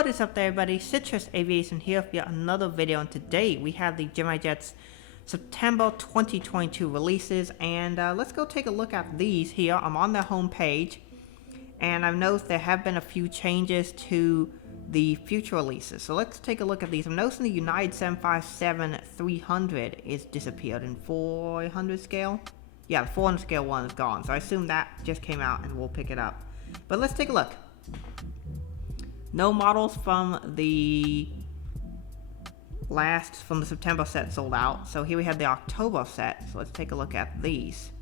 What is up there, everybody? Citrus Aviation here for yet another video, and today we have the Gemini Jets September 2022 releases, and let's go take a look at these here. I'm on their home page, and I've noticed there have been a few changes to the future releases. So let's take a look at these. I'm noticing the United 757-300 is disappeared in 400 scale. Yeah, the 400 scale one is gone, so I assume that just came out and we'll pick it up. But let's take a look. No models from the September set sold out. So here we have the October set. So let's take a look at these.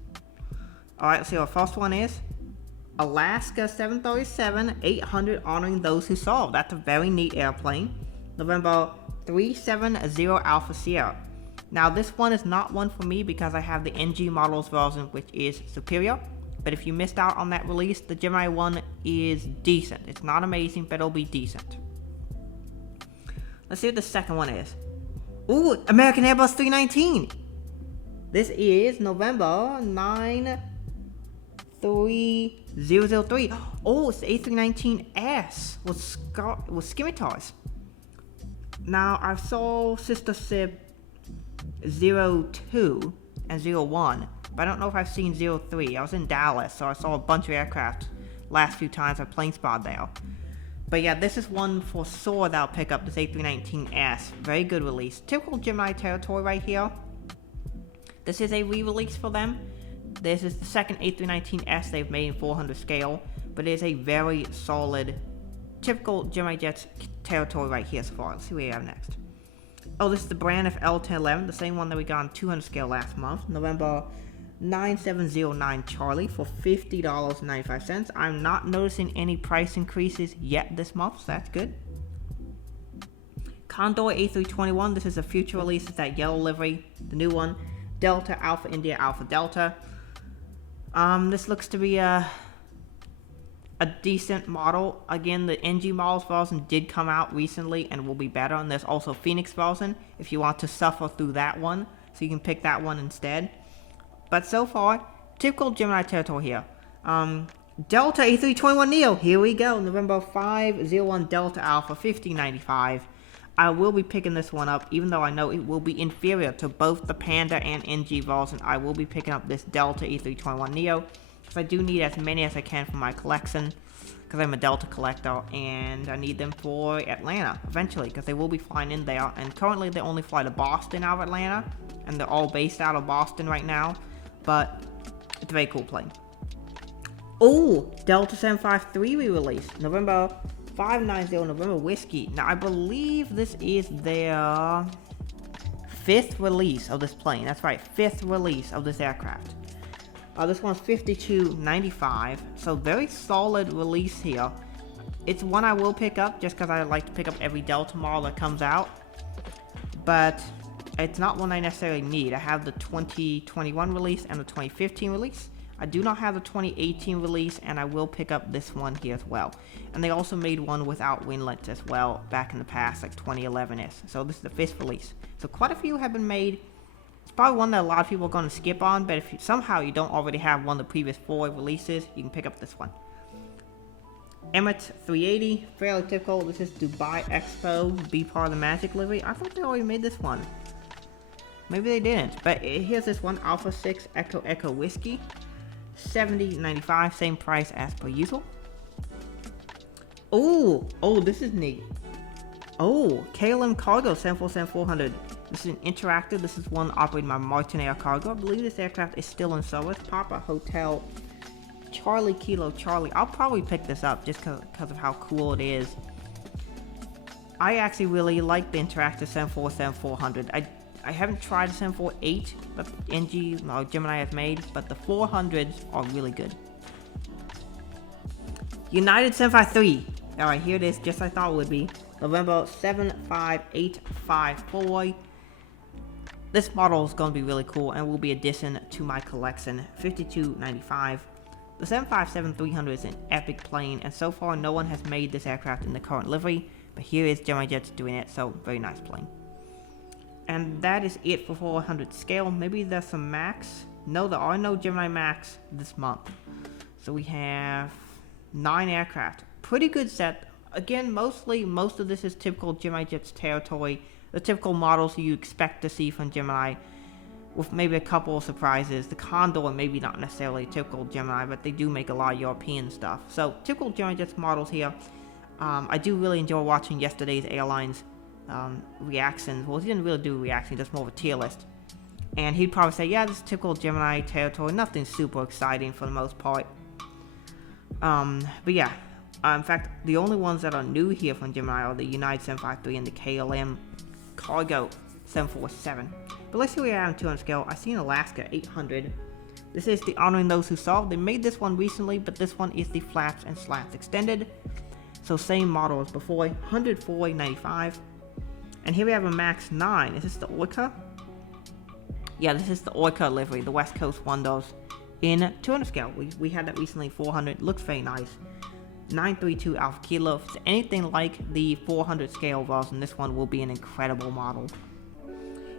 Alright, let's see what the first one is. Alaska 737-800, honoring those who served. That's a very neat airplane. November 370 Alpha Sierra. Now this one is not one for me because I have the NG models version, which is superior. But if you missed out on that release, the Gemini one is decent. It's not amazing, but it'll be decent. Let's see what the second one is. Ooh, American Airbus 319. This is November 93003. Oh, it's the A319S with scimitars. Now, I saw Sister Sib 02 and 01. But I don't know if I've seen 03. I was in Dallas, so I saw a bunch of aircraft last few times I plane spotted there. But yeah, this is one for sure that I'll pick up, this A319S. Very good release. Typical Gemini territory right here. This is a re-release for them. This is the second A319S they've made in 400 scale. But it is a very solid, typical Gemini Jets territory right here so far. Let's see what we have next. Oh, this is the Braniff L1011, the same one that we got on 200 scale last month. November 9709 Charlie for $50.95. I'm not noticing any price increases yet this month, so that's good. Condor A321, this is a future release. It's that yellow livery, the new one. Delta Alpha India Alpha Delta. This looks to be a decent model. Again, the NG models version did come out recently and will be better, and there's also Phoenix version if you want to suffer through that one, so you can pick that one instead. But so far, typical Gemini territory here. Delta A321 Neo, here we go. November 501 Delta Alpha, $15.95. I will be picking this one up, even though I know it will be inferior to both the Panda and NG version. I will be picking up this Delta A321 Neo, because I do need as many as I can for my collection, because I'm a Delta collector, and I need them for Atlanta eventually, because they will be flying in there. And currently they only fly to Boston out of Atlanta, and they're all based out of Boston right now. But it's a very cool plane. Oh, Delta 753 re-released. November 590 November Whiskey. Now I believe this is their 5th release of this plane. That's right, 5th release of this aircraft. This one's $52.95. So very solid release here. It's one I will pick up just because I like to pick up every Delta model that comes out. But it's not one I necessarily need. I have the 2021 release and the 2015 release. I do not have the 2018 release, and I will pick up this one here as well. And they also made one without winglets as well back in the past, like 2011-ish. So this is the 5th release. So quite a few have been made. It's probably one that a lot of people are going to skip on, but if somehow you don't already have one of the previous 4 releases, you can pick up this one. Emirates 380, fairly typical. This is Dubai Expo, be part of the Magic livery. I thought they already made this one. Maybe they didn't, but here's this one, Alpha 6 Echo Echo Whiskey, $70.95, same price as per usual. Oh, this is neat. Oh, KLM Cargo 747-400. This is an interactive. This is one operated by Martin Air Cargo. I believe this aircraft is still in service. Papa Hotel Charlie Kilo Charlie. I'll probably pick this up just because of how cool it is. I actually really like the interactive 747-400. I haven't tried the 748 that NG or Gemini has made, but the 400s are really good. United 753. Alright, here it is, just like I thought it would be. November 75854. This model is going to be really cool and will be addition to my collection. $52.95. The 757-300 is an epic plane, and so far no one has made this aircraft in the current livery, but here is Gemini Jets doing it, so very nice plane. And that is it for 400 scale. Maybe there's some Max. No, there are no Gemini Max this month. So we have 9 aircraft. Pretty good set Again, most of this is typical Gemini Jets territory. The typical models you expect to see from Gemini, with maybe a couple of surprises. The Condor, maybe not necessarily typical Gemini, but they do make a lot of European stuff. So, typical Gemini Jets models here. I do really enjoy watching yesterday's airlines reactions. Well, he didn't really do reactions, just more of a tier list. And he'd probably say, yeah, this is typical Gemini territory. Nothing super exciting for the most part. But yeah. In fact, the only ones that are new here from Gemini are the United 753 and the KLM Cargo 747. But let's see what we have on 200 scale. I see an Alaska 800. This is the Honoring Those Who Served. They made this one recently, but this one is the flaps and slats extended. So same model as before, 104.95. And here we have a Max 9. Is this the Orca? Yeah, this is the Orca livery, the West Coast Wonders in 200 scale. We had that recently, 400. Looks very nice. 932 Alpha Kilo. If it's anything like the 400 scale version, this one will be an incredible model.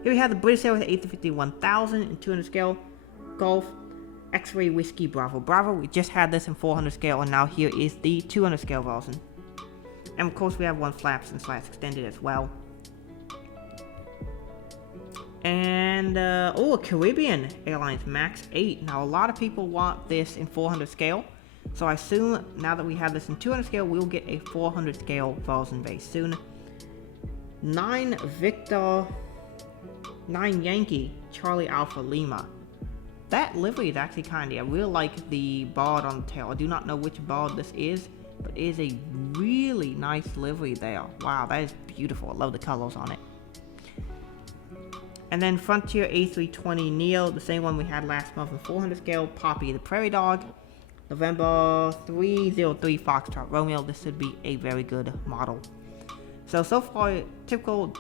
Here we have the British Airways A350-1000 in 200 scale. Golf X-Ray Whiskey Bravo Bravo. We just had this in 400 scale, and now here is the 200 scale version. And of course we have one flaps and slats extended as well. And Caribbean Airlines Max 8. Now a lot of people want this in 400 scale. So I assume now that we have this in 200 scale, we'll get a 400 scale version very soon. 9 Victor, 9 Yankee, Charlie Alpha Lima. That livery is actually kind of, I really like the bird on the tail. I do not know which bird this is, but it is a really nice livery there. Wow, that is beautiful. I love the colors on it. And then Frontier A320 Neo, the same one we had last month in 400 scale. Poppy the Prairie Dog. November 303 Foxtrot Romeo. This should be a very good model. So far, typical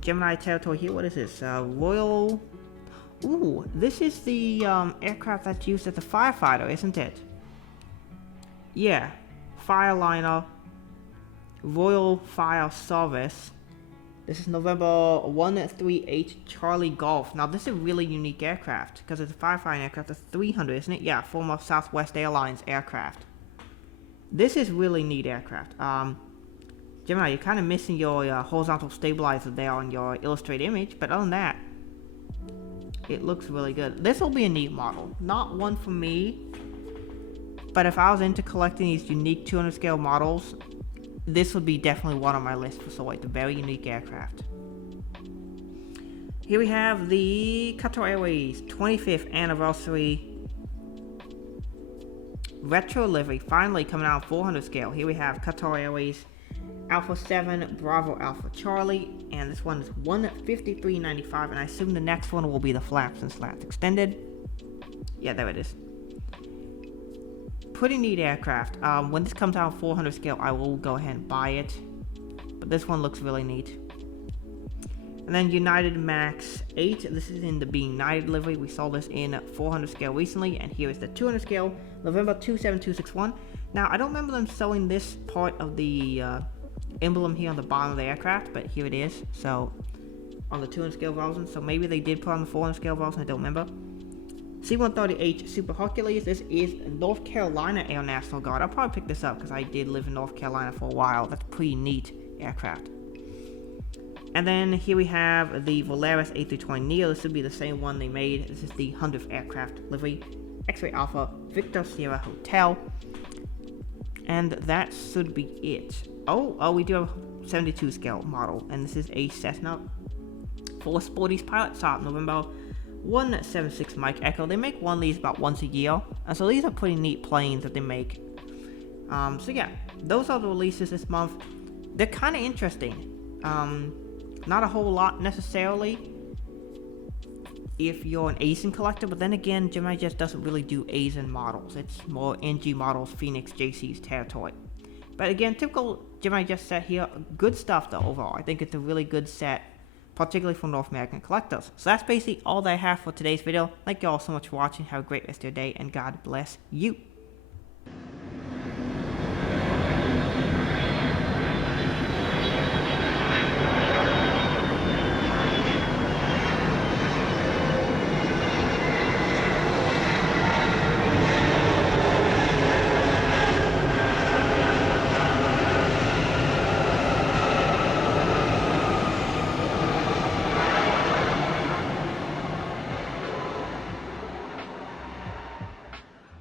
Gemini territory here. What is this? Royal. Ooh, this is the aircraft that's used as a firefighter, isn't it? Yeah. Fireliner. Royal Fire Service. This is November 138 Charlie Golf. Now, this is a really unique aircraft because it's a firefighting aircraft. It's 300, isn't it? Yeah, former Southwest Airlines aircraft. This is really neat aircraft. Gemini, you're kind of missing your horizontal stabilizer there on your illustrated image, but other than that, it looks really good. This will be a neat model. Not one for me, but if I was into collecting these unique 200 scale models, this would be definitely one on my list for so it's a very unique aircraft. Here we have the Qatar Airways 25th anniversary retro livery, finally coming out 400 scale. Here we have Qatar Airways Alpha 7 Bravo Alpha Charlie, and this one is 153.95, and I assume the next one will be the flaps and slats extended. Yeah, there it is. Pretty neat aircraft. When this comes out 400 scale, I will go ahead and buy it. But this one looks really neat. And then United Max 8. This is in the Being United livery. We saw this in 400 scale recently. And here is the 200 scale, November 27261. Now, I don't remember them selling this part of the emblem here on the bottom of the aircraft. But here it is. So, on the 200 scale version. So, maybe they did put on the 400 scale version. I don't remember. C-130H Super Hercules. This is North Carolina Air National Guard. I'll probably pick this up because I did live in North Carolina for a while. That's a pretty neat aircraft. And then here we have the Volaris A320 Neo. This would be the same one they made. This is the 100th aircraft livery. X-Ray Alpha Victor Sierra Hotel. And that should be it. Oh, we do have a 72 scale model. And this is a Cessna for Sporty's Pilot Shop, November 176 Mike Echo. They make one of these about once a year, and so these are pretty neat planes that they make. So yeah, those are the releases this month. They're kind of interesting. Not a whole lot necessarily if you're an Asian collector, but then again, Gemini Jets doesn't really do Asian models. It's more NG models, Phoenix, JC's territory. But again, typical Gemini Jets set here. Good stuff though overall. I think it's a really good set, particularly for North American collectors. So that's basically all that I have for today's video. Thank you all so much for watching. Have a great rest of your day, and God bless you.